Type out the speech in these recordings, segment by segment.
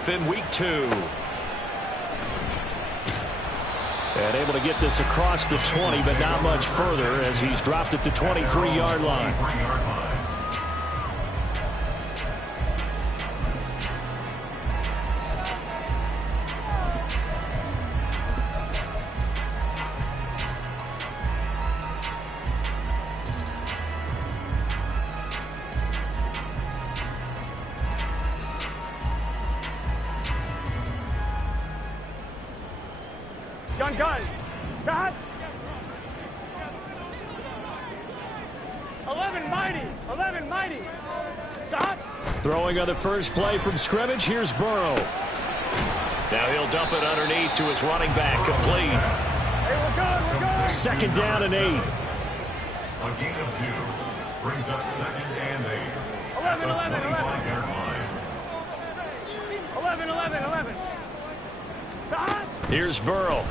off in week 2. And able to get this across the 20, but not much further as he's dropped at the 23-yard line. Gun. 11 mighty. Stop. Throwing on the first play from scrimmage. Here's Burrow. Now he'll dump it underneath to his running back. Complete. Hey, we're good. Second down and 8. A gain of 2 brings up second and 8. 11. 11. Stop. Here's Burrow.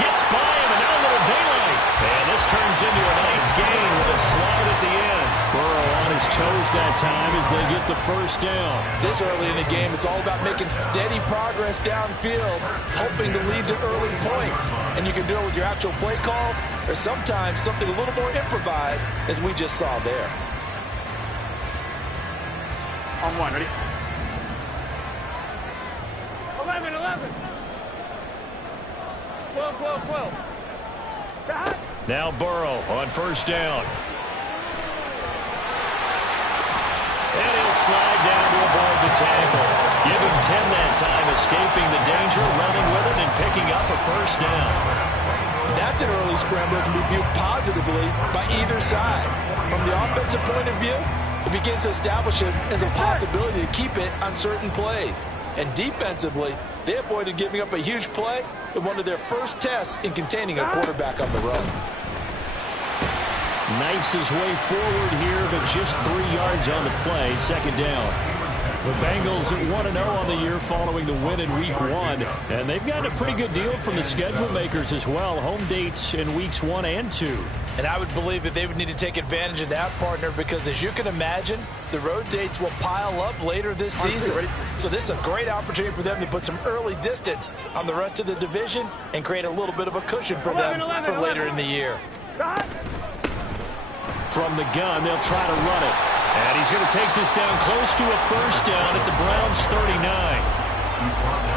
Gets by him, and now a little daylight. And this turns into a nice gain with a slide at the end. Burrow on his toes that time as they get the first down. This early in the game, it's all about making steady progress downfield, hoping to lead to early points. And you can do it with your actual play calls, or sometimes something a little more improvised, as we just saw there. On one, ready? 11. 12. Stop. Now Burrow on first down. And he'll slide down to avoid the tackle. Give him 10 that time, escaping the danger, running with it, and picking up a first down. That's an early scramble that can be viewed positively by either side. From the offensive point of view, it begins to establish it as a possibility to keep it on certain plays. And defensively, they avoided giving up a huge play in one of their first tests in containing a quarterback on the run. Knifes his way forward here, but just 3 yards on the play. Second down. The Bengals at 1-0 on the year following the win in Week 1. And they've gotten a pretty good deal from the schedule makers as well. Home dates in Weeks 1 and 2. And I would believe that they would need to take advantage of that, partner, because as you can imagine, the road dates will pile up later this season. So this is a great opportunity for them to put some early distance on the rest of the division and create a little bit of a cushion for them for later in the year. From the gun, they'll try to run it. And he's going to take this down close to a first down at the Browns' 39.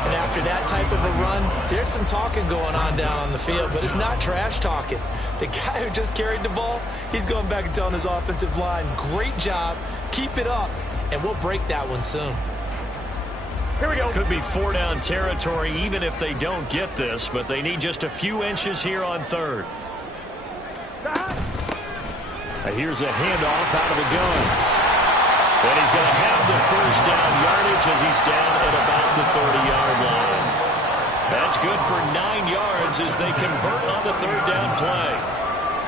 And after that type of a run, there's some talking going on down on the field, but it's not trash talking. The guy who just carried the ball, he's going back and telling his offensive line, great job, keep it up, and we'll break that one soon. Here we go. Could be 4-down territory even if they don't get this, but they need just a few inches here on third. Here's a handoff out of the gun. And he's going to have the first down yardage as he's down at about the 30-yard line. That's good for 9 yards as they convert on the third down play.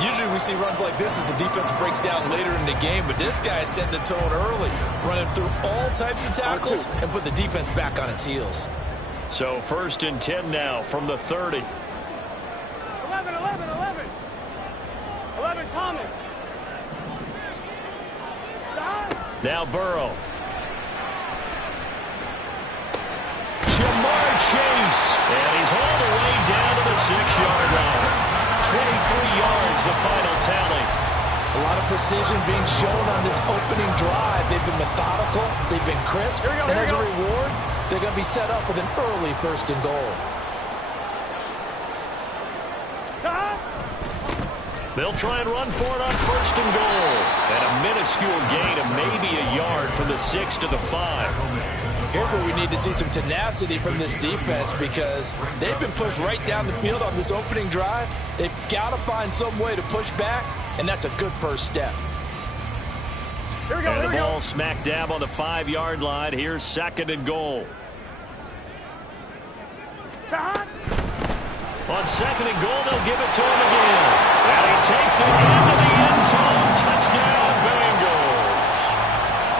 Usually we see runs like this as the defense breaks down later in the game, but this guy is setting the tone early, running through all types of tackles and put the defense back on its heels. So 1st and 10 now from the 30. 11, Thomas. Now Burrow. Jamar Chase. And he's all the way down to the 6-yard line. 23 yards, the final tally. A lot of precision being shown on this opening drive. They've been methodical. They've been crisp. And as a reward, they're going to be set up with an early 1st and goal. They'll try and run for it on 1st and goal. And a minuscule gain of maybe a yard from the 6 to the 5. Here's where we need to see some tenacity from this defense because they've been pushed right down the field on this opening drive. They've got to find some way to push back, and that's a good first step. Here we go, and the ball smack dab on the 5-yard line. Here's 2nd and goal. On 2nd and goal, they'll give it to him again. And he takes it into the end zone. Touchdown, Bengals.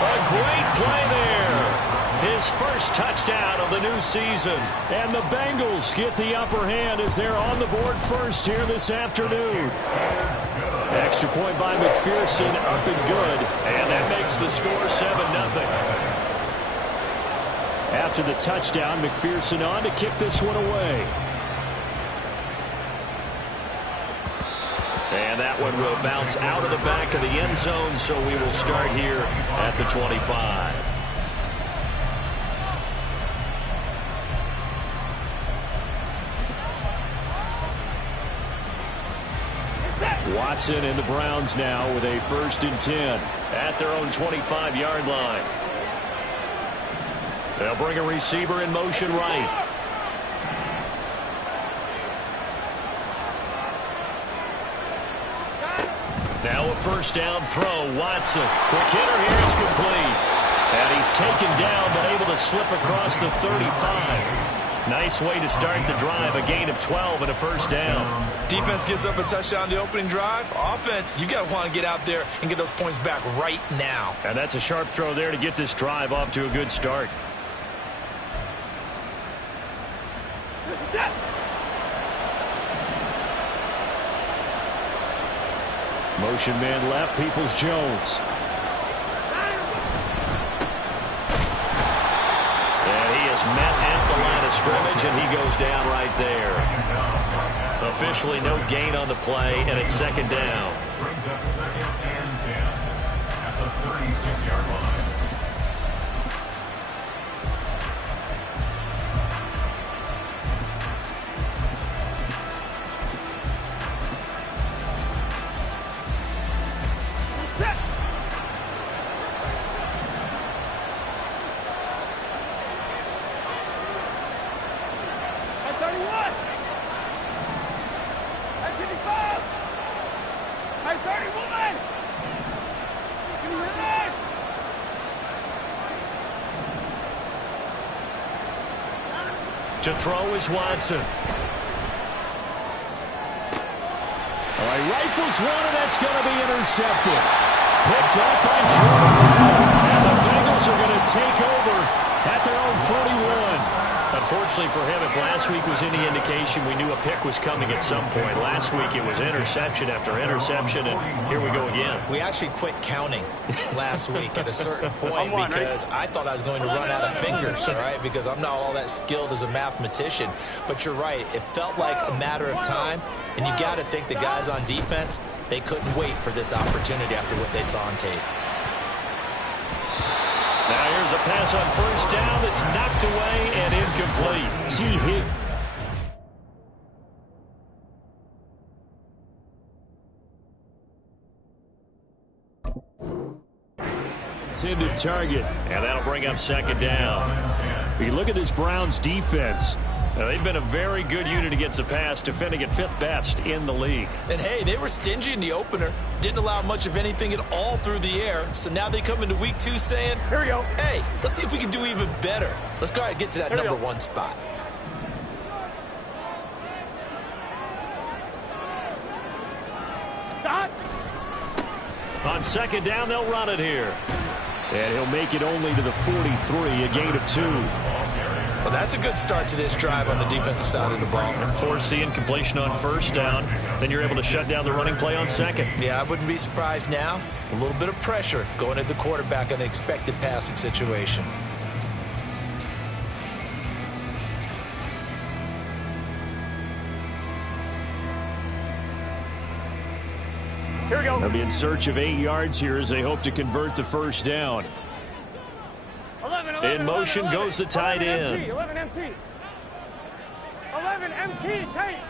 A great play there. His first touchdown of the new season. And the Bengals get the upper hand as they're on the board first here this afternoon. Extra point by McPherson, up and good. And that makes the score 7-0. After the touchdown, McPherson on to kick this one away. And that one will bounce out of the back of the end zone, so we will start here at the 25. Watson and the Browns now with a 1st and 10. At their own 25-yard line. They'll bring a receiver in motion right. Now a 1st down throw. Watson. Quick hitter here. It's complete. And he's taken down but able to slip across the 35. Nice way to start the drive. A gain of 12 and a 1st down. Defense gives up a touchdown the opening drive. Offense, you got to want to get out there and get those points back right now. And that's a sharp throw there to get this drive off to a good start. This is it. Motion man left, Peoples-Jones. And he is met at the line of scrimmage, and he goes down right there. Officially no gain on the play, and it's 2nd down. Brings up 2nd and 10 at the 36-yard line. Set. At 31. At 55. At 31. Can you hear that? To throw is Watson. All right, rifles one, and that's going to be intercepted. Picked up by Jordan. And the Bengals are going to take over at their own 41. Unfortunately for him, if last week was any indication, we knew a pick was coming at some point. Last week it was interception after interception, and here we go again. We actually quit counting last week at a certain point because I thought I was going to run out of fingers, all right, because I'm not all that skilled as a mathematician. But you're right. It felt like a matter of time, and you got to think the guys on defense, they couldn't wait for this opportunity after what they saw on tape. Now here's a pass on 1st down that's knocked away and incomplete. T-hit. Intended target. And that'll bring up 2nd down. You look at this Browns defense. Now, they've been a very good unit against the pass, defending at 5th best in the league. And, hey, they were stingy in the opener. Didn't allow much of anything at all through the air. So now they come into week 2 saying, Here we go. hey, let's see if we can do even better. Let's go ahead and get to that number 1 spot. Stop. On 2nd down, they'll run it here. And he'll make it only to the 43, a gain of 2. Well, that's a good start to this drive on the defensive side of the ball. Force the incompletion on 1st down. Then you're able to shut down the running play on 2nd. Yeah, I wouldn't be surprised now. A little bit of pressure going at the quarterback in an expected passing situation. Here we go. They'll be in search of 8 yards here as they hope to convert the 1st down. 11, In motion 11. goes the tight 11 end. MT, 11 MT. 11 MT, tape.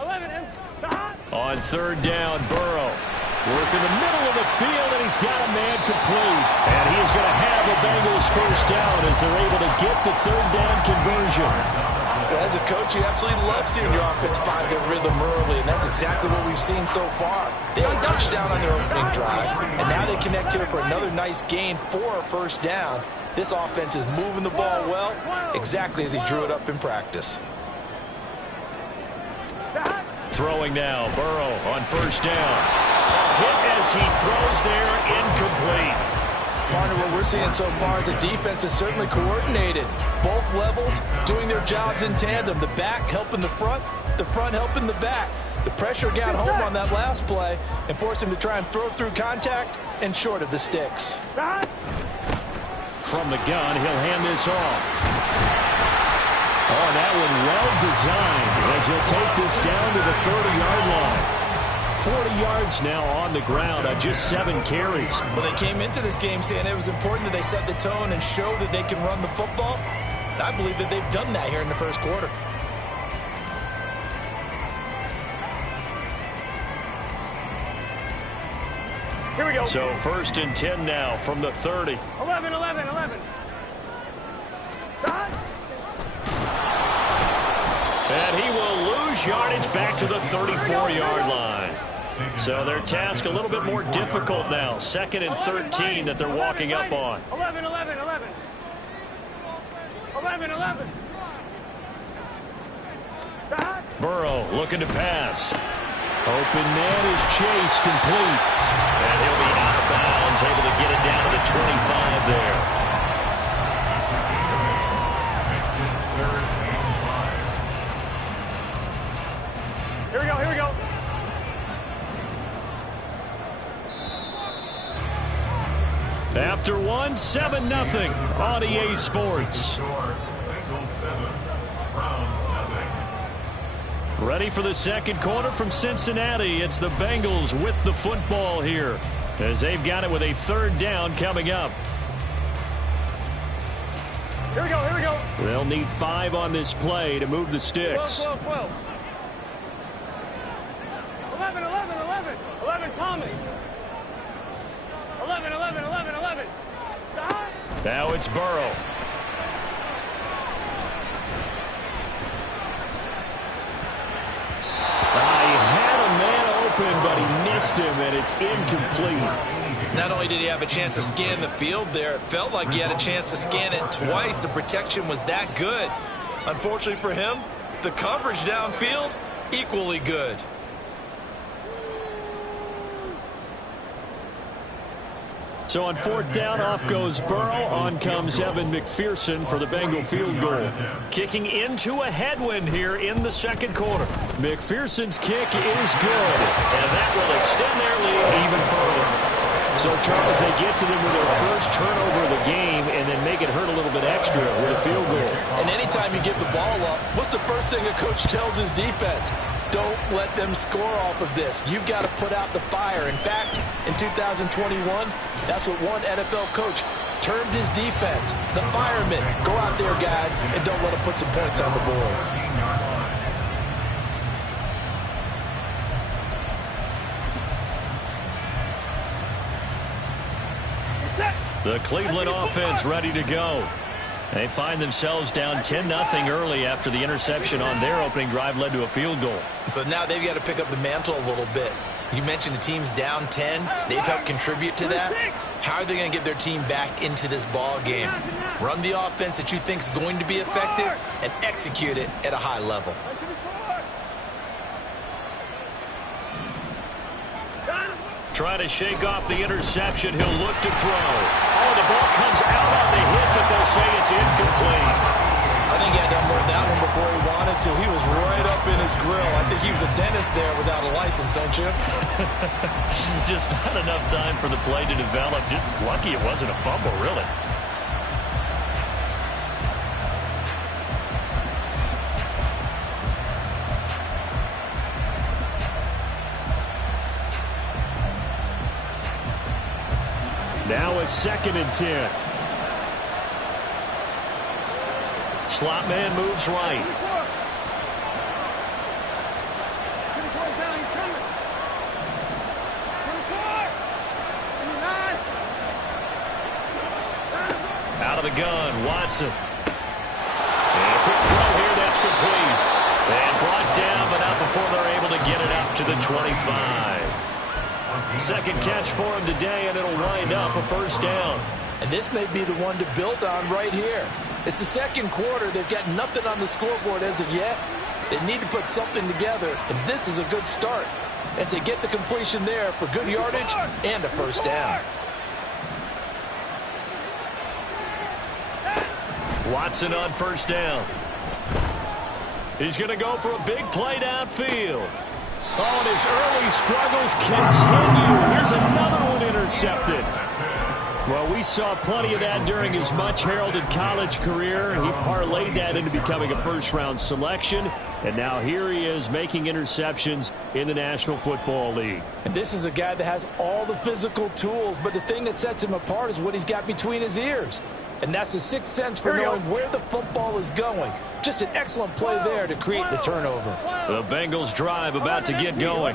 11 MT. Stop. On 3rd down, Burrow. Work in the middle of the field, and he's got a man complete. And he is going to have the Bengals 1st down as they're able to get the 3rd down conversion. As a coach, you absolutely love seeing your offense find their rhythm early, and that's exactly what we've seen so far. They had a touchdown on their opening drive, and now they connect here for another nice gain for a 1st down. This offense is moving the ball well, exactly as he drew it up in practice. Throwing now, Burrow on 1st down. A hit as he throws there, incomplete. Partner, what we're seeing so far is a defense is certainly coordinated. Both levels doing their jobs in tandem. The back helping the front helping the back. The pressure got home on that last play and forced him to try and throw through contact and short of the sticks. From the gun, he'll hand this off. Oh, that one well designed as he'll take this down to the 30-yard line. 40 yards now on the ground on just 7 carries. Well, they came into this game saying it was important that they set the tone and show that they can run the football. And I believe that they've done that here in the first quarter. Here we go. So 1st and 10 now from the 30. 11, 11, 11. And he will lose yardage back to the 34-yard line. So their task a little bit more difficult now. 2nd and 13 that they're walking up on. 11, 11, 11. 11, 11. Burrow looking to pass. Open man is Chase, complete. And he'll be out of bounds, able to get it down to the 25 there. Here we go, here we go. After one, 7-0 on EA Sports. Ready for the second quarter from Cincinnati. It's the Bengals with the football here as they've got it with a 3rd down coming up. Here we go, here we go. They'll need 5 on this play to move the sticks. 12, 12, 12. 11, 11, 11. 11, Tommy. 11, 11, 11, 11. Now it's Burrow. He had a man open, but he missed him, and it's incomplete. Not only did he have a chance to scan the field there, it felt like he had a chance to scan it twice. The protection was that good. Unfortunately for him, the coverage downfield, equally good. So on 4th down, off goes Burrow. On comes Evan McPherson for the Bengal field goal. Kicking into a headwind here in the second quarter. McPherson's kick is good. And that will extend their lead even further. So, Charles, they get to them with their first turnover of the game and then make it hurt a little bit extra with a field goal. And anytime you give the ball up, what's the first thing a coach tells his defense? Don't let them score off of this. You've got to put out the fire. In fact, in 2021, that's what one NFL coach termed his defense. The firemen. Go out there, guys, and don't let them put some points on the board. The Cleveland offense ready to go. They find themselves down 10-0 early after the interception on their opening drive led to a field goal. So now they've got to pick up the mantle a little bit. You mentioned the team's down 10. They've helped contribute to that. How are they going to get their team back into this ball game? Run the offense that you think is going to be effective and execute it at a high level. Trying to shake off the interception. He'll look to throw. Oh, the ball comes out on the hit, but they'll say it's incomplete. I think he had to unload that one before he wanted to. He was right up in his grill. I think he was a dentist there without a license, don't you? Just not enough time for the play to develop. Just lucky it wasn't a fumble, really. Now a 2nd and 10. Slot man moves right. Out of the gun, Watson. And a quick throw here, that's complete. And brought down, but not before they're able to get it up to the 25. Second catch for him today, and it'll wind up a 1st down. And this may be the one to build on right here. It's the second quarter. They've got nothing on the scoreboard as of yet. They need to put something together, and this is a good start as they get the completion there for good yardage and a 1st down. Watson on first down. He's going to go for a big play downfield. Oh, and his early struggles continue. Here's another one intercepted. Well, we saw plenty of that during his much-heralded college career. He parlayed that into becoming a first-round selection. And now here he is making interceptions in the National Football League. And this is a guy that has all the physical tools, but the thing that sets him apart is what he's got between his ears. And that's the sixth sense for knowing where the football is going. Just an excellent play there to create the turnover. The Bengals drive about to get going.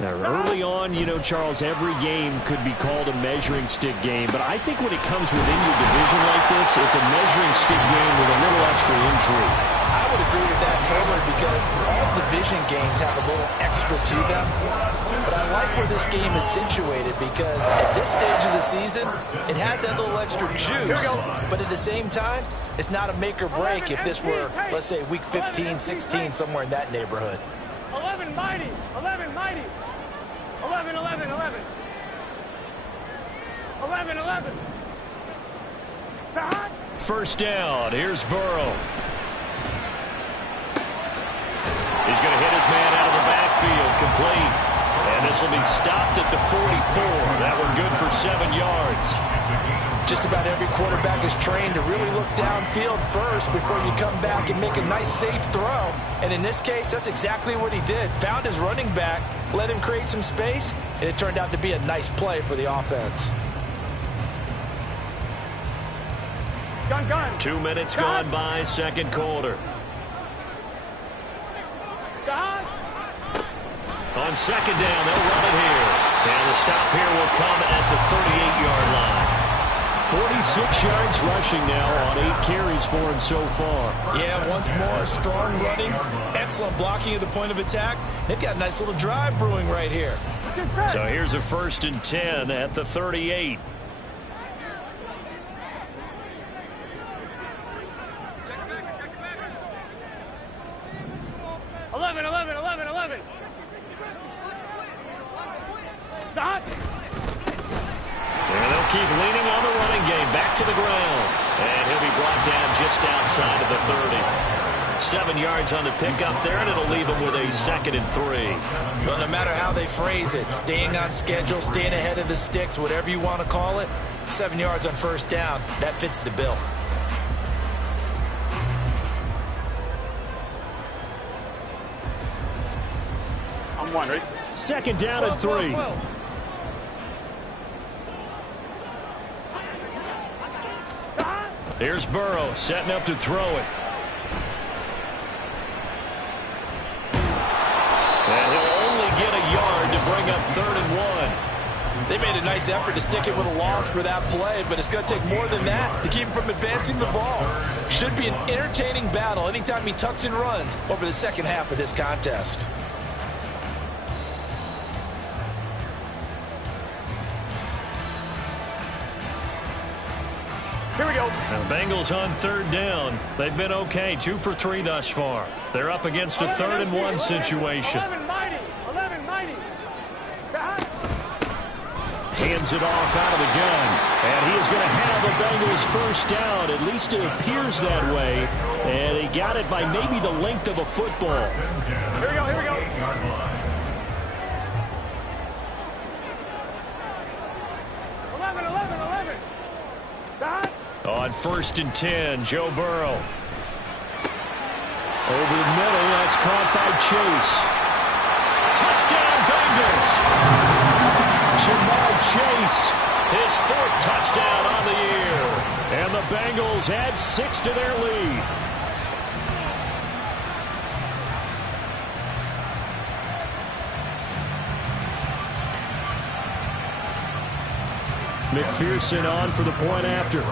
Now, early on, you know, Charles, every game could be called a measuring stick game. But I think when it comes within your division like this, it's a measuring stick game with a little extra intrigue. I would agree with that totally because all division games have a little extra to them. But I like where this game is situated because at this stage of the season, it has that little extra juice. But at the same time, it's not a make or break if this were, let's say, week 15, 16, somewhere in that neighborhood. 11 mighty, 11 mighty, 11, 11, 11. 11, 11. First down. Here's Burrow. He's going to hit his man out of the backfield, complete. And this will be stopped at the 44. That one good for 7 yards. Just about every quarterback is trained to really look downfield first before you come back and make a nice, safe throw. And in this case, that's exactly what he did. Found his running back, let him create some space, and it turned out to be a nice play for the offense. Gun. 2 minutes gone by, second quarter. On second down, they'll run it here. And the stop here will come at the 38-yard line. 46 yards rushing now on 8 carries for him so far. Yeah, once more, strong running, excellent blocking at the point of attack. They've got a nice little drive brewing right here. So here's a 1st and 10 at the 38. 11. Stop. And they'll keep leaning on the running game. Back to the ground. And he'll be brought down just outside of the 30. 7 yards on the pickup there, and it'll leave him with a 2nd and 3. Well, no matter how they phrase it, staying on schedule, staying ahead of the sticks, whatever you want to call it, 7 yards on first down, that fits the bill. I'm one, right? 2nd down and 3. Here's Burrow setting up to throw it. And he'll only get a yard to bring up 3rd and 1. They made a nice effort to stick it with a loss for that play, but it's going to take more than that to keep him from advancing the ball. Should be an entertaining battle anytime he tucks and runs over the second half of this contest. Here we go. And the Bengals on 3rd down. They've been okay, 2 for 3 thus far. They're up against a 3rd and 1 situation. 11 mighty. Hands it off out of the gun. And he is going to have the Bengals first down. At least it appears that way. And he got it by maybe the length of a football. Here we go. 11. Stop. On 1st and 10, Joe Burrow. Over the middle, that's caught by Chase. Touchdown, Bengals! Jamar Chase. His 4th touchdown on the year. And the Bengals add 6 to their lead. McPherson on for the point after.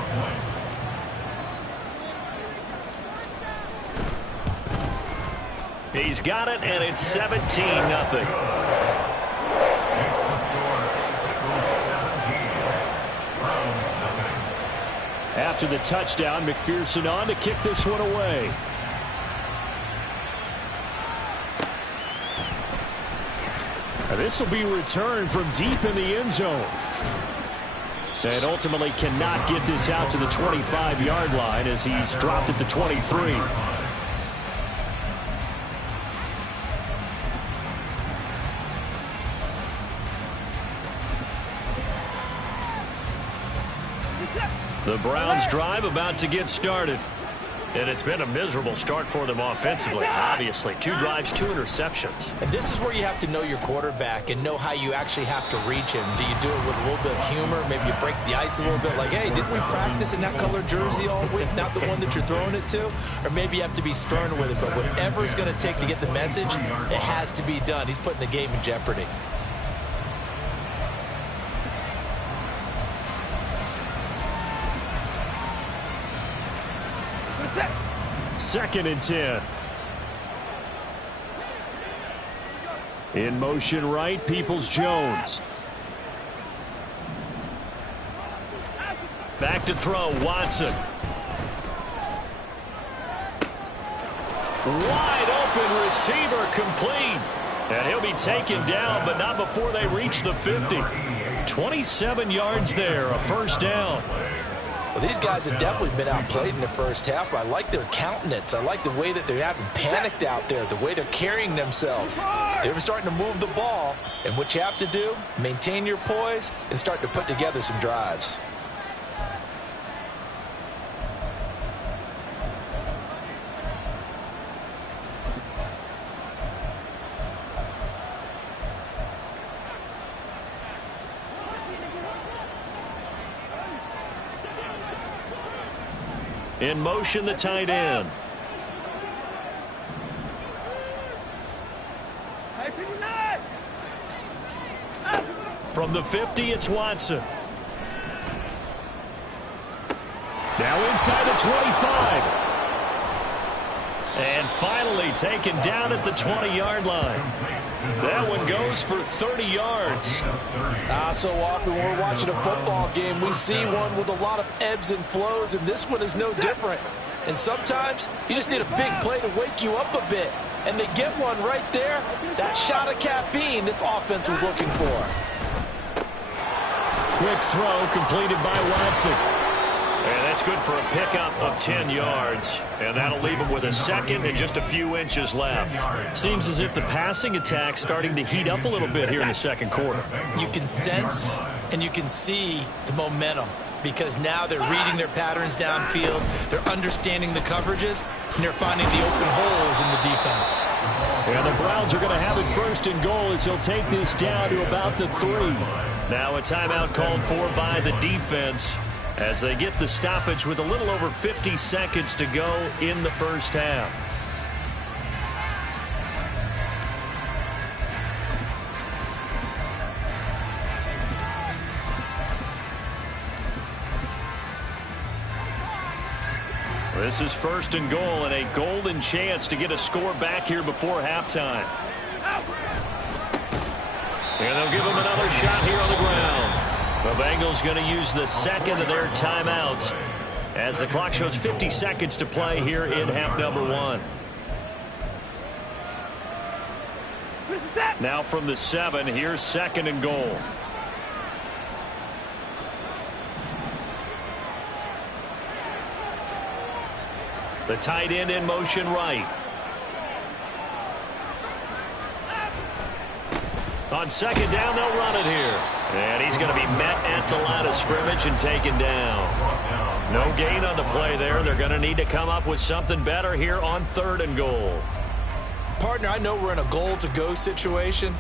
He's got it, and it's 17-0. After the touchdown, McPherson on to kick this one away. This will be returned from deep in the end zone. And ultimately cannot get this out to the 25-yard line as he's dropped at the 23. The Browns drive about to get started. And it's been a miserable start for them offensively, obviously. 2 drives, 2 interceptions. And this is where you have to know your quarterback and know how you actually have to reach him. Do you do it with a little bit of humor? Maybe you break the ice a little bit, like, hey, didn't we practice in that color jersey all week, not the one that you're throwing it to? Or maybe you have to be stern with it. But whatever it's going to take to get the message, it has to be done. He's putting the game in jeopardy. Second and 10. In motion right, Peoples-Jones. Back to throw, Watson. Wide open receiver complete. And he'll be taken down, but not before they reach the 50. 27 yards there, a first down. Well, these guys have definitely been outplayed in the first half. I like their countenance. I like the way that they haven't panicked out there, the way they're carrying themselves. They're starting to move the ball, and what you have to do, maintain your poise and start to put together some drives. In motion, the tight end. From the 50, it's Watson. Now inside the 25. And finally taken down at the 20-yard line. That one goes for 30 yards. So often when we're watching a football game, we see one with a lot of ebbs and flows, and this one is no different. And sometimes you just need a big play to wake you up a bit. And they get one right there. That shot of caffeine this offense was looking for. Quick throw completed by Watson. And that's good for a pickup of 10 yards. And that'll leave him with a second and just a few inches left. Seems as if the passing attack's starting to heat up a little bit here in the second quarter. You can sense and you can see the momentum because now they're reading their patterns downfield. They're understanding the coverages, and they're finding the open holes in the defense. And the Browns are going to have it first and goal as he'll take this down to about the 3. Now a timeout called for by the defense as they get the stoppage with a little over 50 seconds to go in the first half. This is first and goal and a golden chance to get a score back here before halftime. And they'll give him another shot here on the ground. The Bengals going to use the second of their timeouts as the clock shows 50 seconds to play here in half number 1. Now from the 7, here's second and goal. The tight end in motion right. On second down, they'll run it here. And he's going to be met at the line of scrimmage and taken down. No gain on the play there. They're going to need to come up with something better here on third and goal. Partner, I know we're in a goal-to-go situation,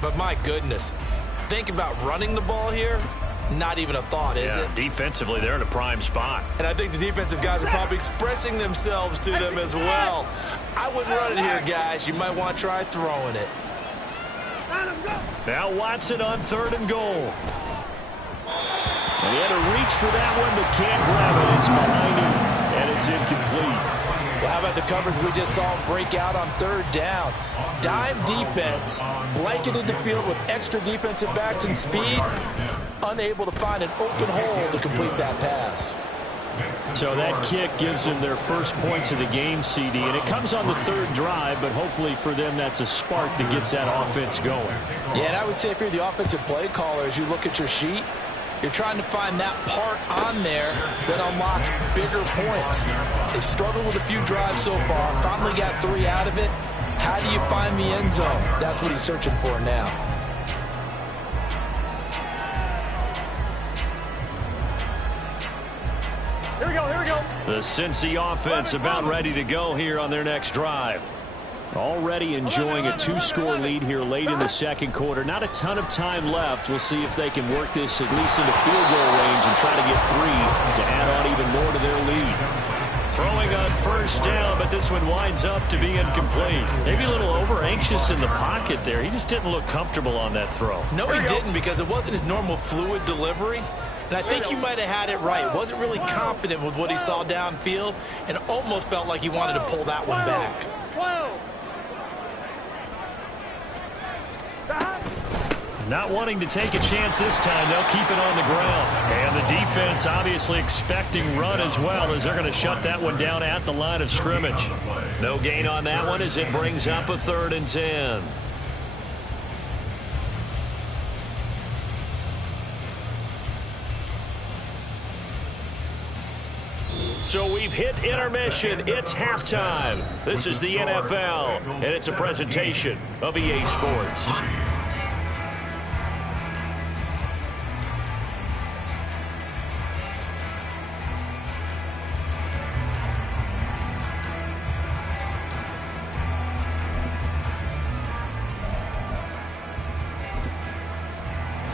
but my goodness, think about running the ball here. Not even a thought, is it? Defensively, they're in a prime spot. And I think the defensive guys are probably expressing themselves to them as well. I wouldn't run it here, guys. You might want to try throwing it. Now Watson on third and goal. And he had to reach for that one, but can't grab it. It's behind him, and it's incomplete. Well, how about the coverage we just saw break out on third down? Dime defense, blanketed the field with extra defensive backs and speed, unable to find an open hole to complete that pass. So that kick gives them their first points of the game, CD, and it comes on the third drive, but hopefully for them that's a spark that gets that offense going. Yeah, and I would say if you're the offensive play caller, as you look at your sheet, You're trying to find that part on there that unlocks bigger points. They've struggled with a few drives so far, finally got 3 out of it. How do you find the end zone? That's what he's searching for now. Here we go, here we go. The Cincy offense about ready to go here on their next drive. Already enjoying a 2-score lead here late in the second quarter. Not a ton of time left. We'll see if they can work this at least into field goal range and try to get 3 to add on even more to their lead. Throwing on first down, but this one winds up to be incomplete. Maybe a little over-anxious in the pocket there. He just didn't look comfortable on that throw. No, he didn't, because it wasn't his normal fluid delivery. And I think you might have had it right. Wasn't really confident with what he saw downfield and almost felt like he wanted to pull that one back. 12. Not wanting to take a chance this time. They'll keep it on the ground. And the defense obviously expecting run as well, as they're going to shut that one down at the line of scrimmage. No gain on that one as it brings up a 3rd and 10. So we've hit intermission. It's halftime. This is the NFL, and it's a presentation of EA Sports.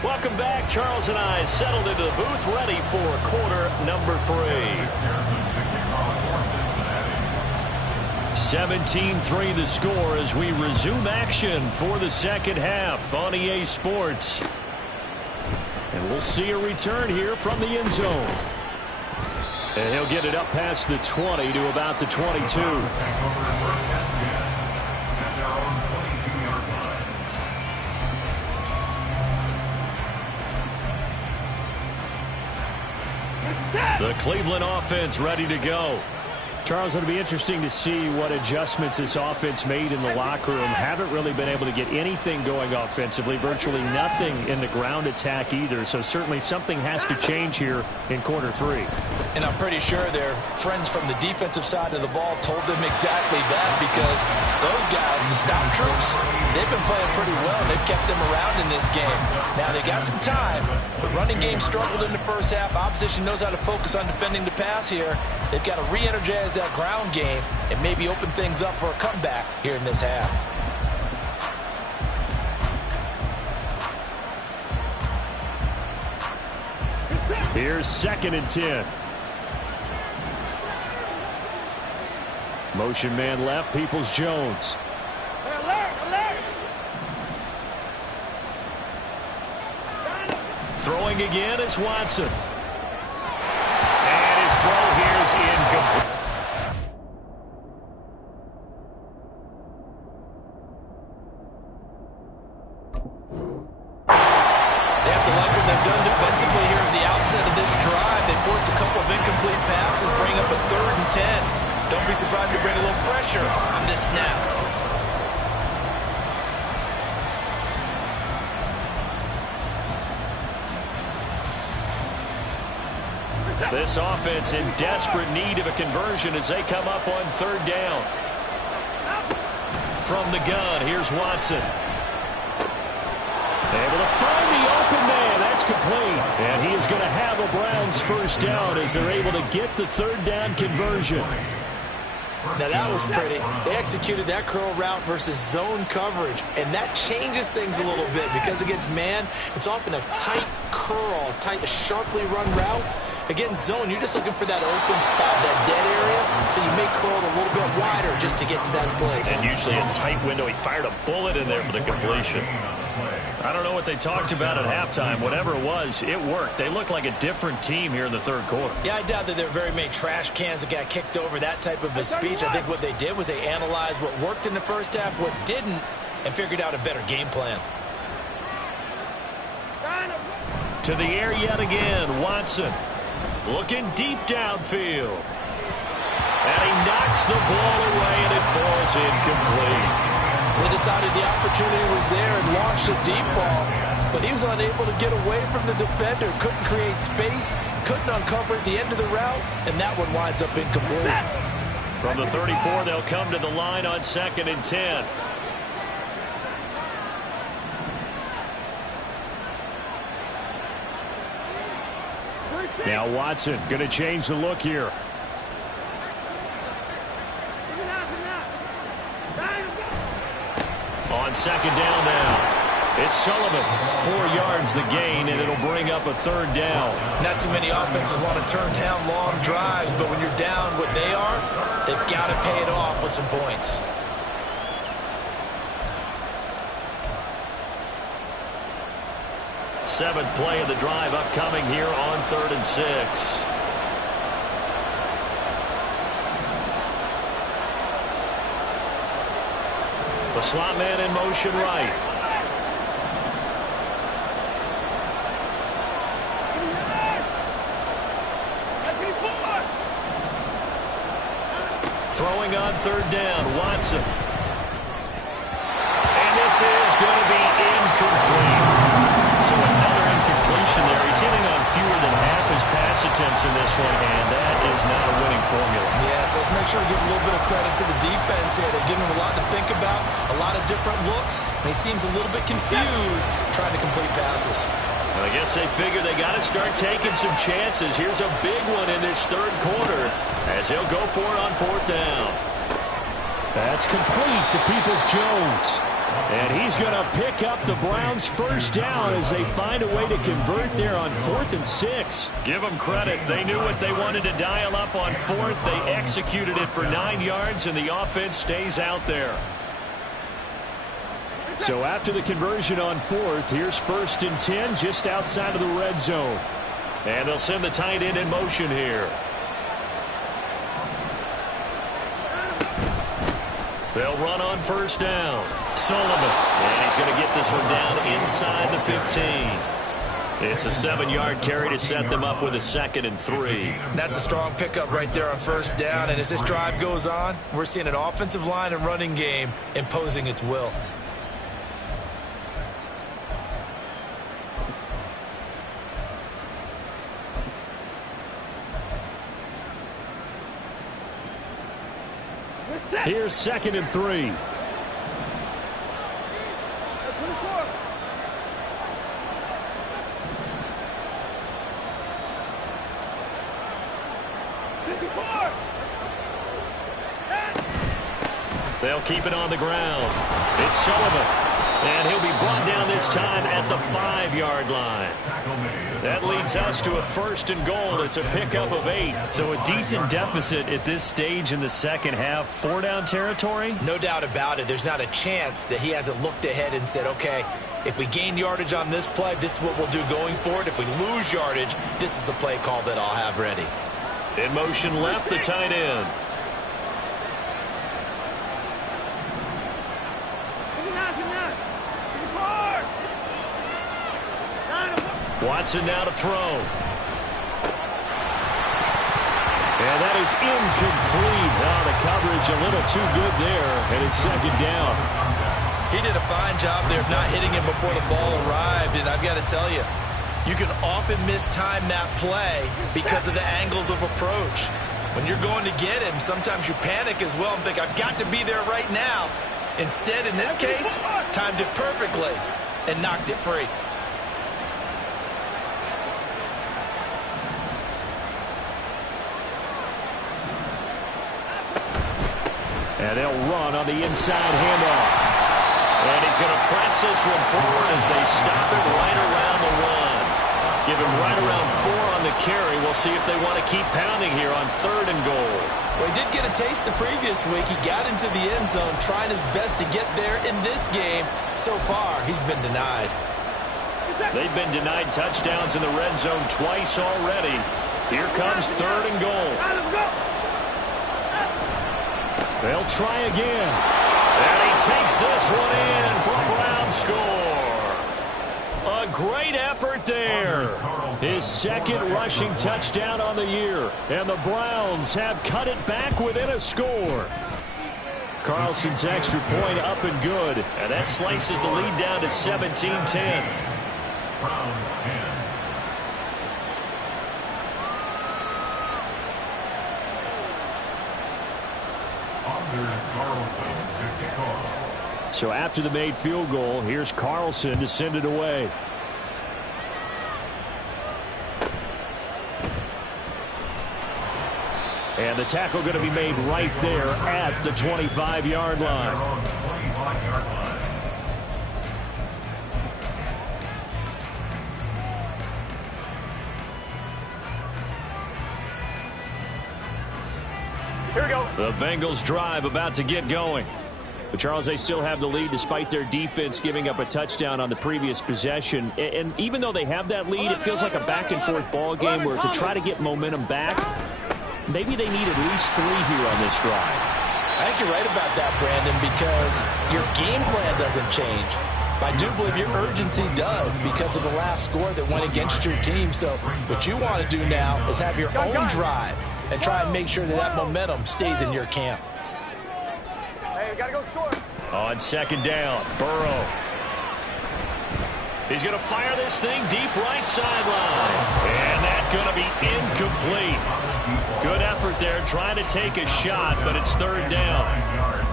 Welcome back. Charles and I settled into the booth, ready for quarter number 3. 17-3 the score as we resume action for the second half on EA Sports. And we'll see a return here from the end zone. And he'll get it up past the 20 to about the 22. The Cleveland offense ready to go. Charles, it'll be interesting to see what adjustments this offense made in the locker room. Haven't really been able to get anything going offensively. Virtually nothing in the ground attack either. So certainly something has to change here in quarter 3. And I'm pretty sure their friends from the defensive side of the ball told them exactly that, because those guys, the stop troops, they've been playing pretty well. They've kept them around in this game. Now, they got some time. The running game struggled in the first half. Opposition knows how to focus on defending the pass here. They've got to re-energize that ground game and maybe open things up for a comeback here in this half. Here's 2nd and 10. Motion man left, Peoples-Jones. Throwing again is Watson. And his throw here is incomplete. They have to like what they've done defensively here at the outset of this drive. They forced a couple of incomplete passes, bring up a 3rd and 10. Don't be surprised to bring a little pressure on this snap. This offense in desperate need of a conversion as they come up on 3rd down. From the gun, here's Watson. Able to find the open man. That's complete. And he is going to have a Browns first down as they're able to get the 3rd down conversion. Now that was pretty. They executed that curl route versus zone coverage, and that changes things a little bit because against man, it's often a tight curl, a sharply run route. Against zone, you're just looking for that open spot, that dead area, so you may curl it a little bit wider just to get to that place. And usually a tight window. He fired a bullet in there for the completion. I don't know what they talked about at halftime. Whatever it was, it worked. They look like a different team here in the 3rd quarter. Yeah, I doubt that there were very many trash cans that got kicked over, that type of a speech. I think what they did was they analyzed what worked in the first half, what didn't, and figured out a better game plan. To the air yet again, Watson. Looking deep downfield. And he knocks the ball away, and it falls incomplete. They decided the opportunity was there and launched a deep ball. but he was unable to get away from the defender. Couldn't create space, couldn't uncover the end of the route, and that one winds up incomplete. From the 34, they'll come to the line on 2nd and 10. Now Watson going to change the look here. On 2nd down now. It's Sullivan. 4 yards the gain, and it'll bring up a 3rd down. Not too many offenses want to turn down long drives, but when you're down what they are, they've got to pay it off with some points. Seventh play of the drive upcoming here on 3rd and 6. The slot man in motion right. Throwing on 3rd down, Watson. And this is going to be incomplete. So another incompletion there. He's hitting on fewer than half his pass attempts in this one, and that is not a winning formula. Yeah, so let's make sure to give a little bit of credit to the defense here. They're giving him a lot to think about, a lot of different looks, and he seems a little bit confused trying to complete passes. Well, I guess they figure they got to start taking some chances. Here's a big one in this 3rd quarter as he'll go for it on 4th down. That's complete to Peoples-Jones. And he's going to pick up the Browns' 1st down as they find a way to convert there on 4th and 6. Give them credit. They knew what they wanted to dial up on 4th. They executed it for 9 yards, and the offense stays out there. So after the conversion on 4th, here's 1st and 10 just outside of the red zone. And they'll send the tight end in motion here. They'll run on 1st down. Sullivan. And he's going to get this one down inside the 15. It's a 7-yard carry to set them up with a 2nd and 3. That's a strong pickup right there on 1st down. And as this drive goes on, we're seeing an offensive line and running game imposing its will. Here's 2nd and 3. They'll keep it on the ground. It's Sullivan. And he'll be brought down this time at the 5-yard line. That leads us to a 1st and goal. It's a pickup of 8. So a decent deficit at this stage in the second half. 4-down territory? No doubt about it. There's not a chance that he hasn't looked ahead and said, okay, if we gain yardage on this play, this is what we'll do going forward. If we lose yardage, this is the play call that I'll have ready. In motion left, the tight end. Watson now to throw. And that is incomplete. Now the coverage a little too good there, and it's 2nd down. He did a fine job there of not hitting him before the ball arrived, and I've got to tell you, you can often mistime that play because of the angles of approach. When you're going to get him, sometimes you panic as well and think, I've got to be there right now. Instead, in this case, timed it perfectly and knocked it free. And they'll run on the inside handoff. And he's going to press this one forward as they stop it right around the run. Give him right around 4 on the carry. We'll see if they want to keep pounding here on 3rd and goal. Well, he did get a taste the previous week. He got into the end zone, trying his best to get there in this game. So far, he's been denied. They've been denied touchdowns in the red zone twice already. Here comes 3rd and goal. They'll try again. And he takes this one in for a Brown score. A great effort there. His 2nd rushing touchdown on the year. And the Browns have cut it back within a score. Carlson's extra point up and good. And that slices the lead down to 17-10. Browns 10. Anders Carlson to kick off. So after the made field goal, here's Carlson to send it away. And the tackle going to be made right there at the 25-yard line. 25-yard line. Here we go. The Bengals drive about to get going. But Charles, they still have the lead despite their defense giving up a touchdown on the previous possession. And even though they have that lead, it feels like a back-and-forth ball game where to try to get momentum back, maybe they need at least 3 here on this drive. I think you're right about that, Brandon, because your game plan doesn't change. I do believe your urgency does because of the last score that went against your team. So what you want to do now is have your own drive and try and make sure that that momentum stays in your camp. Hey, we got to go score. On second down, Burrow. He's going to fire this thing deep right sideline. And that's going to be incomplete. Good effort there trying to take a shot, but it's third down.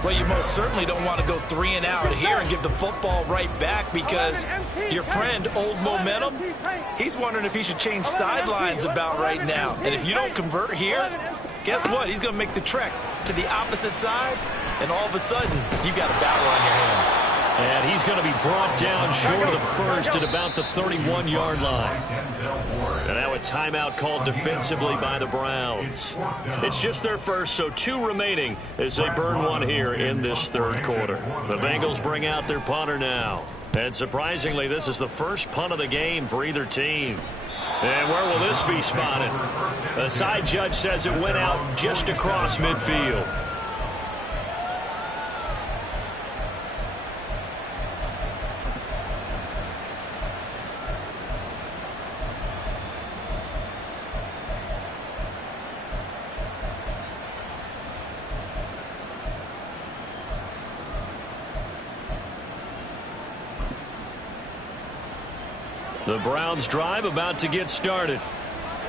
Well, you most certainly don't want to go 3 and out here and give the football right back because your friend, Old Momentum, he's wondering if he should change sidelines about right now. And if you don't convert here, guess what? He's going to make the trek to the opposite side, and all of a sudden, you've got a battle on your hands. And he's going to be brought down short of the first at about the 31-yard line. And now a timeout called defensively by the Browns. It's just their first, so 2 remaining as they burn 1 here in this third quarter. The Bengals bring out their punter now. And surprisingly, this is the first punt of the game for either team. And where will this be spotted? The side judge says it went out just across midfield. The Browns drive about to get started.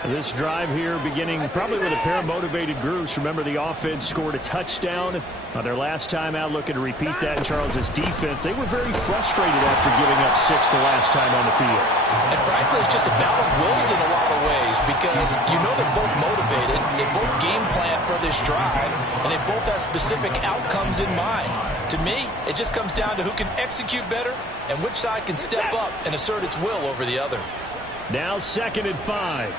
This drive here beginning probably with a pair of motivated groups. Remember, the offense scored a touchdown on their last time out, looking to repeat that in Charles's defense. They were very frustrated after giving up 6 the last time on the field. And frankly, it's just a battle of wills in a lot of ways because you know they're both motivated, they both game plan for this drive, and they both have specific outcomes in mind. To me, it just comes down to who can execute better and which side can step up and assert its will over the other. Now 2nd and 5.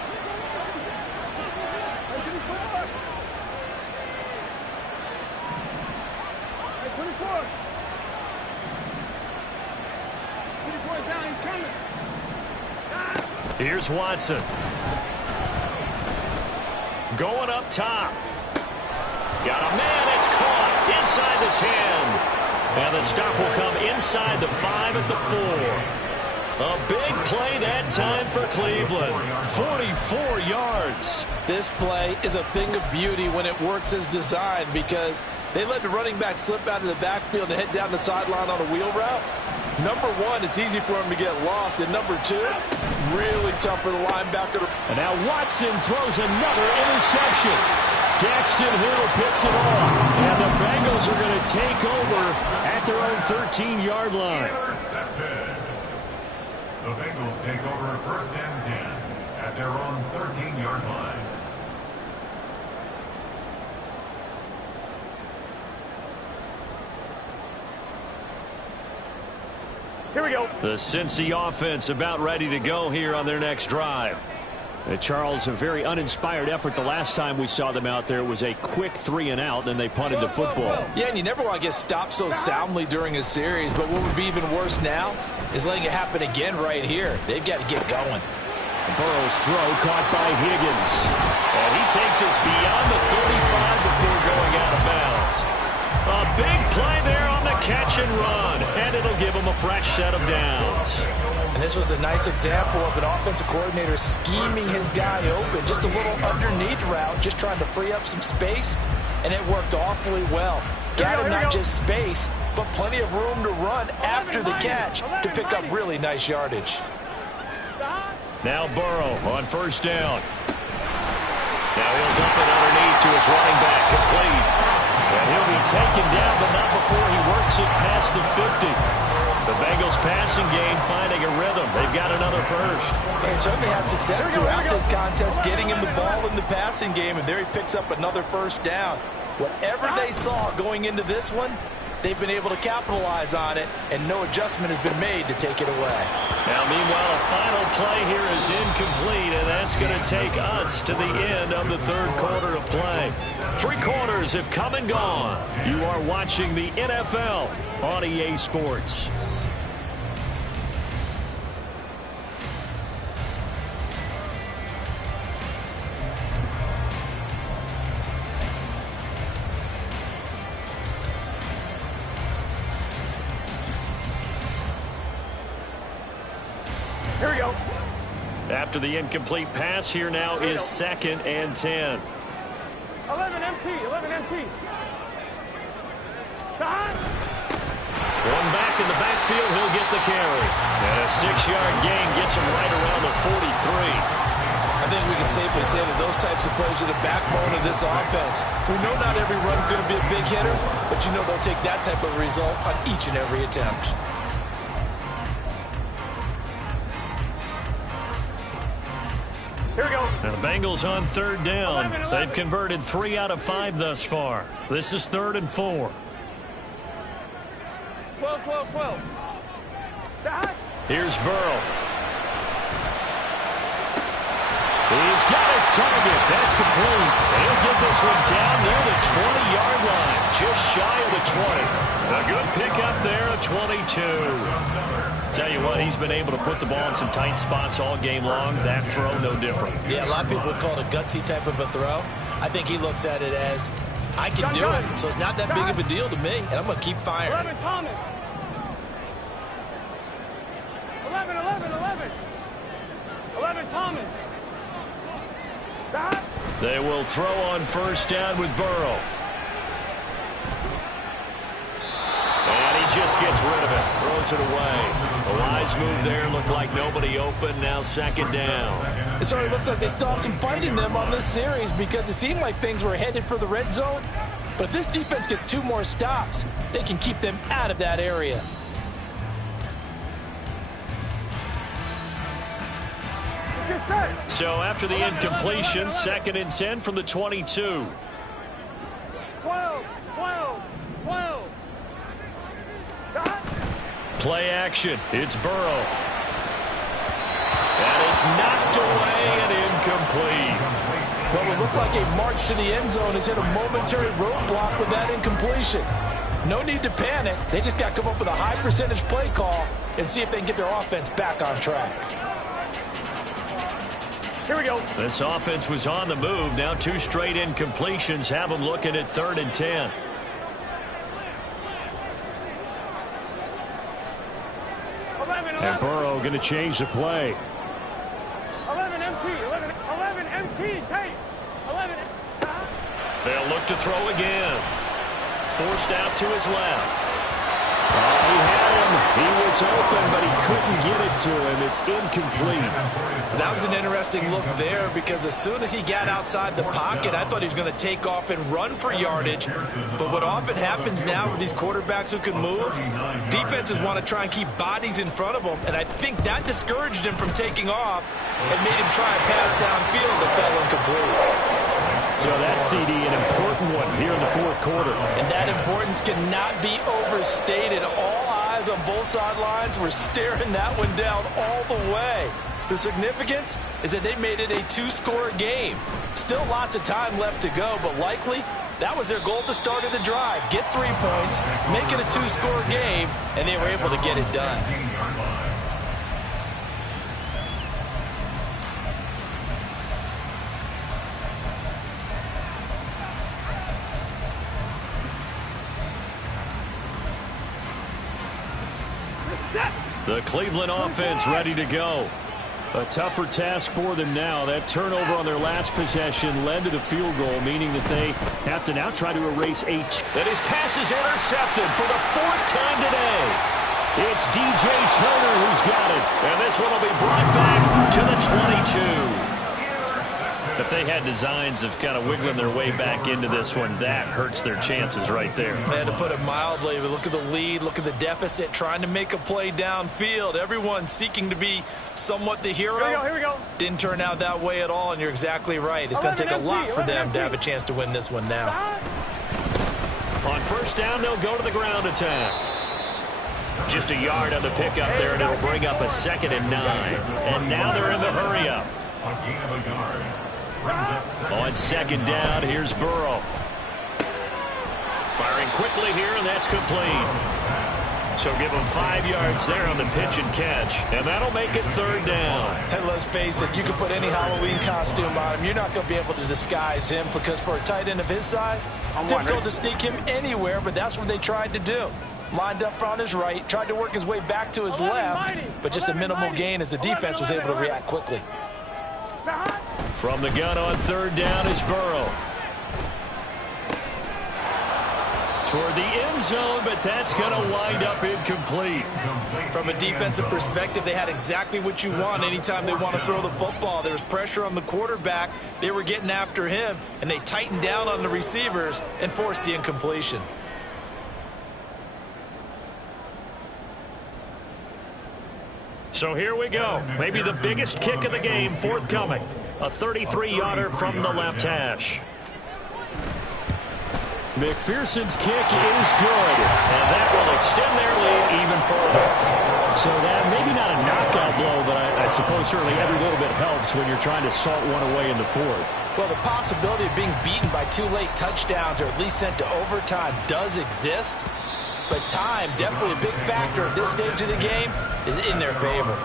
Here's Watson. Going up top. Got a man. It's caught inside the 10. And the stop will come inside the 5 at the 4. A big play that time for Cleveland. 44 yards. This play is a thing of beauty when it works as designed because they let the running back slip out of the backfield and head down the sideline on a wheel route. Number 1, it's easy for him to get lost. And number 2, really tough for the linebacker. And now Watson throws another interception. Daxton Hill picks it off. And the Bengals are going to take over at their own 13-yard line. Intercepted. The Bengals take over 1st and 10 at their own 13-yard line. Here we go. The Cincy offense about ready to go here on their next drive. Charles, a very uninspired effort the last time we saw them out there. It was a quick 3 and out, then they punted the football. Yeah, and you never want to get stopped so soundly during a series, but what would be even worse now is letting it happen again right here. They've got to get going. Burrow's throw caught by Higgins. And he takes us beyond the 35 before going out of bounds. A big play there on the catch and run, and it'll give him a fresh set of downs. And this was a nice example of an offensive coordinator scheming his guy open. Just a little underneath route, just trying to free up some space, and it worked awfully well. Got him not just space, but plenty of room to run after the catch to pick up really nice yardage. Now Burrow on first down. Now he'll dump it underneath to his running back, complete. And he'll be taken down, but not before he works it past the 50. The Bengals passing game finding a rhythm. They've got another first. They certainly had success throughout this contest, getting him the ball in the passing game, and there he picks up another first down. Whatever they saw going into this one, they've been able to capitalize on it, and no adjustment has been made to take it away. Now, meanwhile, a final play here is incomplete, and that's going to take us to the end of the third quarter of play. 3 quarters have come and gone. You are watching the NFL on EA Sports. Here we go. After the incomplete pass, here now is 2nd and 10. 11 MT, 11 MT. Shot. One back in the backfield, he'll get the carry. And a 6-yard gain gets him right around the 43. I think we can safely say that those types of plays are the backbone of this offense. We know not every run's going to be a big hitter, but you know they'll take that type of result on each and every attempt. Here we go. Now the Bengals on third down. 11. They've converted 3 out of 5 thus far. This is 3rd and 4. 12, 12, 12. Shot. Here's Burrow. He's got his target. That's complete. And he'll get this one down near the 20-yard line, just shy of the 20. A good pickup there, a 22. Tell you what, he's been able to put the ball in some tight spots all game long. That throw, no different. Yeah, a lot of people would call it a gutsy type of a throw. I think he looks at it as, I can do it, so it's not that big of a deal to me, and I'm going to keep firing. 11 Thomas. 11, 11, 11. 11 Thomas. Shot. They will throw on first down with Burrow. And he just gets rid of it. Throws it away. A wise move there. Looked like nobody open. Now 2nd down. It certainly looks like they still have some fight in them on this series because it seemed like things were headed for the red zone. But if this defense gets 2 more stops, they can keep them out of that area. Get set. So after the incompletion, 2nd and 10 from the 22. 12, 12, 12. Shot. Play action. It's Burrow. And it's knocked away and incomplete. Well, it looked like a march to the end zone has hit a momentary roadblock with that incompletion. No need to panic. They just got to come up with a high percentage play call and see if they can get their offense back on track. Here we go. This offense was on the move. Now 2 straight incompletions have them looking at 3rd and 10. 11, 11. And Burrow going to change the play. 11 MT, 11 MT, tape. 11. Shot. They'll look to throw again. Forced out to his left. He had him. He was open, but he couldn't get it to him. It's incomplete. That was an interesting look there because as soon as he got outside the pocket, I thought he was going to take off and run for yardage. But what often happens now with these quarterbacks who can move, defenses want to try and keep bodies in front of them. And I think that discouraged him from taking off and made him try a pass downfield that fell incomplete. So that CD, an important one here in the 4th quarter. And that importance cannot be overstated. All eyes on both sidelines were staring that one down all the way. The significance is that they made it a 2-score game. Still lots of time left to go, but likely that was their goal at the start of the drive. Get 3 points, make it a 2-score game, and they were able to get it done. The Cleveland offense ready to go. A tougher task for them now. That turnover on their last possession led to the field goal, meaning that they have to now try to erase 8. And his pass is intercepted for the 4th time today. It's DJ Turner who's got it. And this one will be brought back to the 22. If they had designs of kind of wiggling their way back into this one, that hurts their chances right there. They had to put it mildly, but look at the lead, look at the deficit, trying to make a play downfield. Everyone seeking to be somewhat the hero. Here we go. Didn't turn out that way at all, and you're exactly right. It's going to take a lot for them to have a chance to win this one now. On first down, they'll go to the ground attack. Just a yard on the pickup there, and it'll bring up a 2nd and 9. And now they're in the hurry-up. A gain of a yard. On 2nd down, here's Burrow. Firing quickly here, and that's complete. So give him 5 yards there on the pitch and catch, and that'll make it 3rd down. And let's face it, you can put any Halloween costume on him. You're not going to be able to disguise him because for a tight end of his size, difficult to sneak him anywhere, but that's what they tried to do. Lined up on his right, tried to work his way back to his left, but just a minimal gain as the defense was able to react quickly. From the gun on 3rd down is Burrow. Toward the end zone, but that's going to wind up incomplete. From a defensive perspective, they had exactly what you want anytime they want to throw the football. There was pressure on the quarterback. They were getting after him, and they tightened down on the receivers and forced the incompletion. So here we go. Maybe the biggest kick of the game forthcoming. A 33-yarder from the left hash. McPherson's kick is good. And that will extend their lead even further. So that maybe not a knockout blow, but I suppose certainly every little bit helps when you're trying to salt one away in the 4th. Well, the possibility of being beaten by 2 late touchdowns or at least sent to overtime does exist. But time, definitely a big factor at this stage of the game, is in their favor.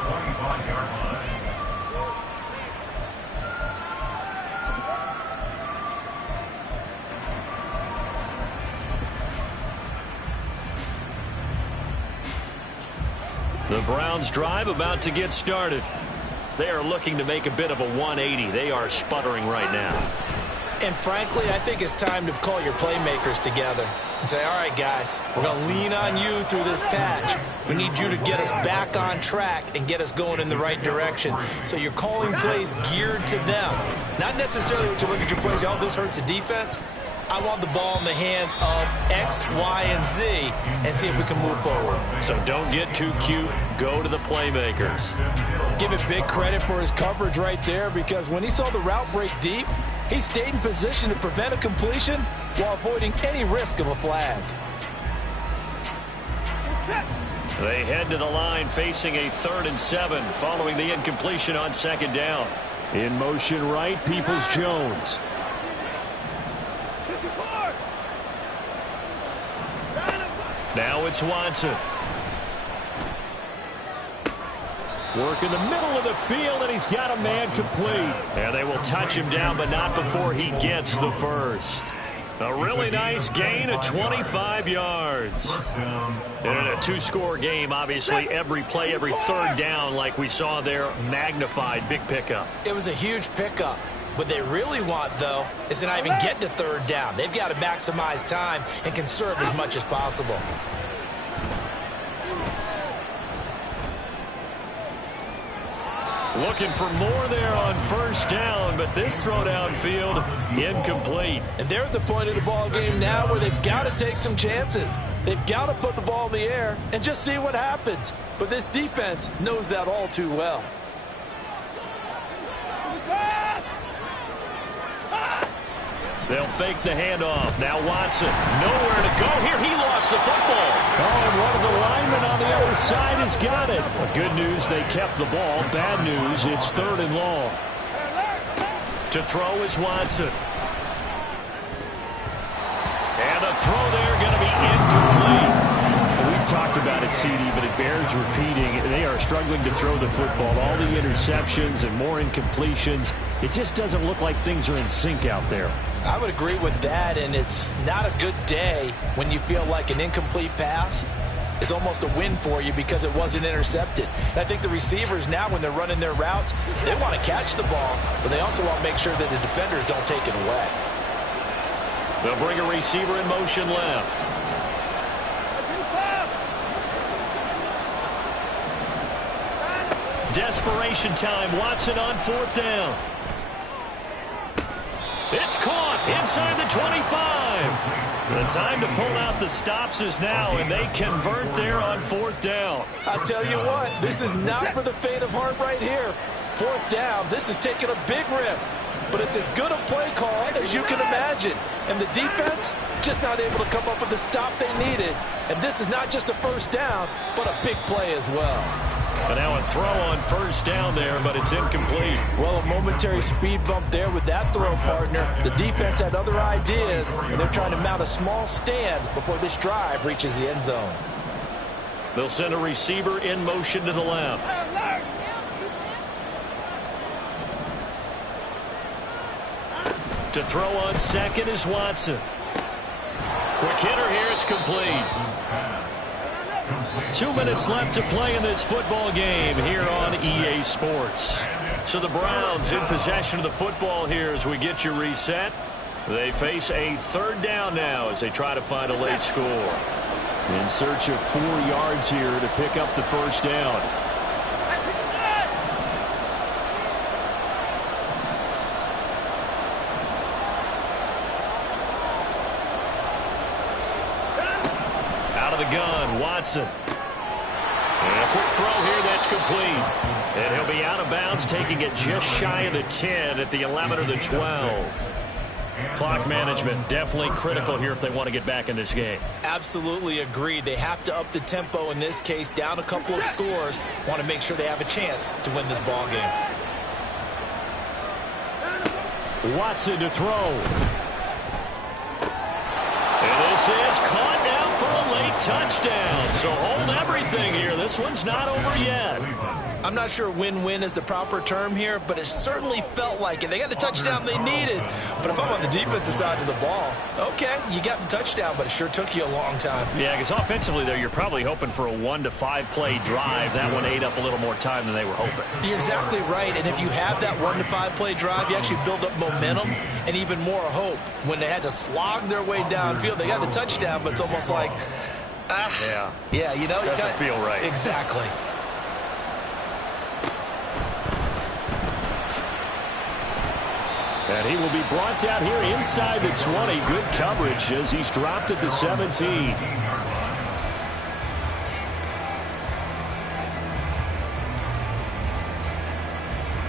The Browns drive about to get started. They are looking to make a bit of a 180. They are sputtering right now. And frankly, I think it's time to call your playmakers together and say, all right, guys, we're going to lean on you through this patch. We need you to get us back on track and get us going in the right direction. So you're calling plays geared to them. Not necessarily what you look at your plays, oh, this hurts the defense. I want the ball in the hands of X, Y, and Z and see if we can move forward. So don't get too cute. Go to the playmakers. Give it big credit for his coverage right there because when he saw the route break deep, he stayed in position to prevent a completion while avoiding any risk of a flag. They head to the line facing a 3rd and 7 following the incompletion on 2nd down. In motion right, Peoples-Jones. Now it's Watson. Work in the middle of the field, and he's got a man complete. And they will touch him down, but not before he gets the first. A really nice gain of 25 yards. And in a 2-score game, obviously, every play, every 3rd down, like we saw there, magnified, big pickup. It was a huge pickup. What they really want, though, is to not even get to 3rd down. They've got to maximize time and conserve as much as possible. Looking for more there on 1st down, but this throw downfield incomplete. And they're at the point of the ball game now where they've got to take some chances. They've got to put the ball in the air and just see what happens. But this defense knows that all too well. They'll fake the handoff. Now Watson, nowhere to go here. He lost the football. Oh, and one of the linemen on the other side has got it. Well, good news, they kept the ball. Bad news, it's 3rd and long. To throw is Watson. And the throw there going to be incomplete. We've talked about it, CD, but it bears repeating. They are struggling to throw the football. All the interceptions and more incompletions. It just doesn't look like things are in sync out there. I would agree with that, and it's not a good day when you feel like an incomplete pass is almost a win for you because it wasn't intercepted. And I think the receivers now, when they're running their routes, they want to catch the ball, but they also want to make sure that the defenders don't take it away. They'll bring a receiver in motion left. desperation time. Watson on 4th down. It's caught inside the 25. The time to pull out the stops is now, and they convert there on 4th down. I'll tell you what, this is not for the faint of heart right here. 4th down, this is taking a big risk. But it's as good a play call as you can imagine. And the defense just not able to come up with the stop they needed. And this is not just a first down, but a big play as well. And now a throw on 1st down there, but it's incomplete. Well, a momentary speed bump there with that throw, partner. The defense had other ideas, and they're trying to mount a small stand before this drive reaches the end zone. They'll send a receiver in motion to the left. To throw on 2nd is Watson. Quick hitter here, it's complete. 2 minutes left to play in this football game here on EA Sports. So the Browns in possession of the football here as we get you reset. They face a 3rd down now as they try to find a late score. In search of 4 yards here to pick up the 1st down. Gun, Watson. And a quick throw here that's complete. And he'll be out of bounds, taking it just shy of the 10 at the 11 or the 12. Clock management definitely critical here if they want to get back in this game. Absolutely agreed. They have to up the tempo in this case, down a couple of scores. Want to make sure they have a chance to win this ball game. Watson to throw. And this is caught now for a late touchdown. So hold everything here. This one's not over yet. I'm not sure win-win is the proper term here, but it certainly felt like it. They got the touchdown they needed. But if I'm on the defensive side of the ball, okay, you got the touchdown, but it sure took you a long time. Yeah, because offensively there, you're probably hoping for a 1 to 5 play drive. That one ate up a little more time than they were hoping. You're exactly right, and if you have that 1 to 5 play drive, you actually build up momentum and even more hope. When they had to slog their way downfield, they got the touchdown, but it's almost like, yeah, you know, doesn't feel right. Exactly. And he will be brought down here inside the 20. Good coverage as he's dropped at the 17.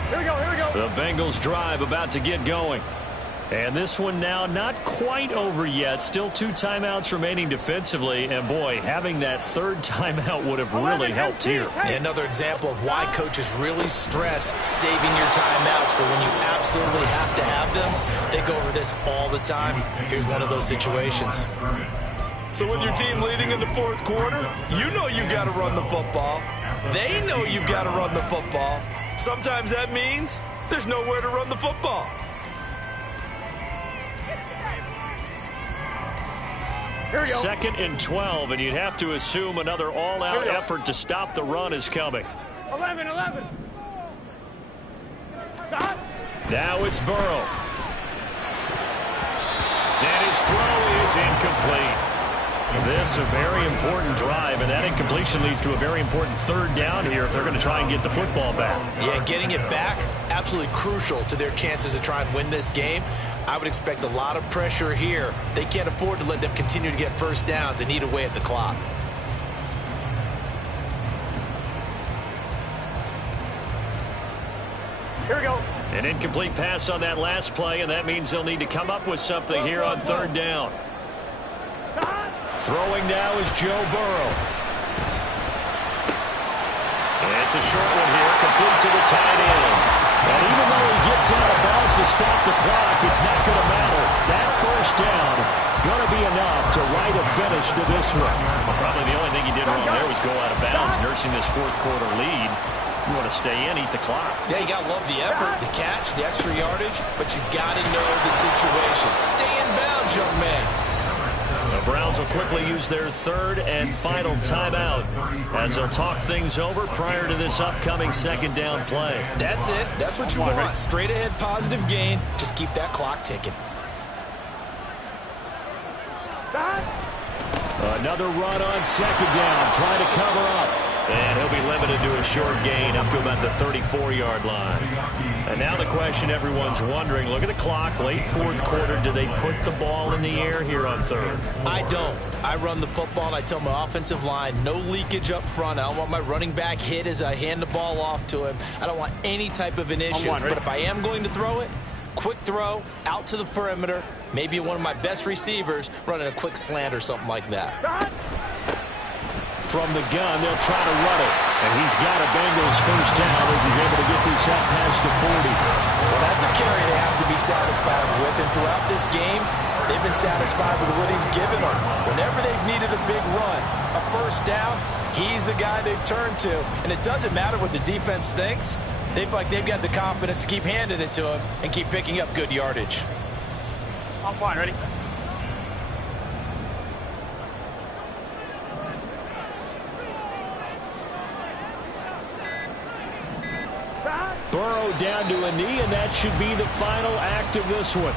Here we go. The Bengals drive about to get going. And this one now not quite over yet. Still 2 timeouts remaining defensively. And, boy, having that 3rd timeout would have really helped here. Another example of why coaches really stress saving your timeouts for when you absolutely have to have them. They go over this all the time. Here's one of those situations. So with your team leading in the 4th quarter, you know you've got to run the football. They know you've got to run the football. Sometimes that means there's nowhere to run the football. Here we go. 2nd and 12, and you'd have to assume another all-out effort to stop the run is coming. 11. Stop. Now it's Burrow. And his throw is incomplete. This a very important drive, and that incompletion leads to a very important 3rd down here if they're going to try and get the football back. Yeah, getting it back, absolutely crucial to their chances to try and win this game. I would expect a lot of pressure here. They can't afford to let them continue to get 1st downs and eat away at the clock. Here we go. An incomplete pass on that last play, and that means they'll need to come up with something here on 3rd down. Throwing now is Joe Burrow. And it's a short one here, complete to the tight end. And even though he gets out of bounds to stop the clock, it's not going to matter. That 1st down going to be enough to write a finish to this one. Well, probably the only thing he did wrong there was go out of bounds, nursing this 4th quarter lead. You want to stay in, eat the clock. Yeah, you got to love the effort, the catch, the extra yardage, but you got to know the situation. Stay in bounds, young man. The Browns will quickly use their 3rd and final timeout as they'll talk things over prior to this upcoming 2nd down play. That's it. That's what you want. Straight ahead, positive gain. Just keep that clock ticking. Another run on 2nd down. Trying to cover up. And he'll be limited to a short gain up to about the 34-yard line. And now the question everyone's wondering, look at the clock, late fourth quarter, do they put the ball in the air here on third? I don't. I run the football, and I tell my offensive line, no leakage up front. I don't want my running back hit as I hand the ball off to him. I don't want any type of an issue. But if I am going to throw it, quick throw, out to the perimeter, maybe one of my best receivers running a quick slant or something like that. From the gun, they'll try to run it. And he's got a Bengals first down as he's able to get this out past the 40. Well, that's a carry they have to be satisfied with. And throughout this game, they've been satisfied with what he's given them. Whenever they've needed a big run, a first down, he's the guy they've turned to. And it doesn't matter what the defense thinks. They've got the confidence to keep handing it to him and keep picking up good yardage. On point, ready? Burrow down to a knee, and that should be the final act of this one.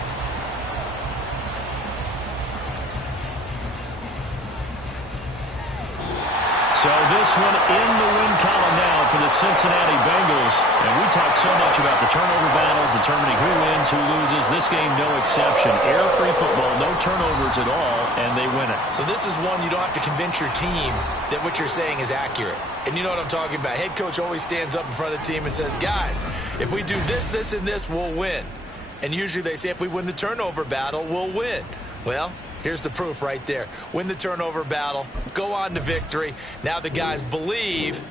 So this one in the win column now for the Cincinnati Bengals. And we talked so much about the turnover battle, determining who wins, who loses. This game, no exception. Air-free football, no turnovers at all, and they win it. So this is one you don't have to convince your team that what you're saying is accurate. And you know what I'm talking about. Head coach always stands up in front of the team and says, guys, if we do this, this, and this, we'll win. And usually they say if we win the turnover battle, we'll win. Well, here's the proof right there. Win the turnover battle, go on to victory. Now the guys believe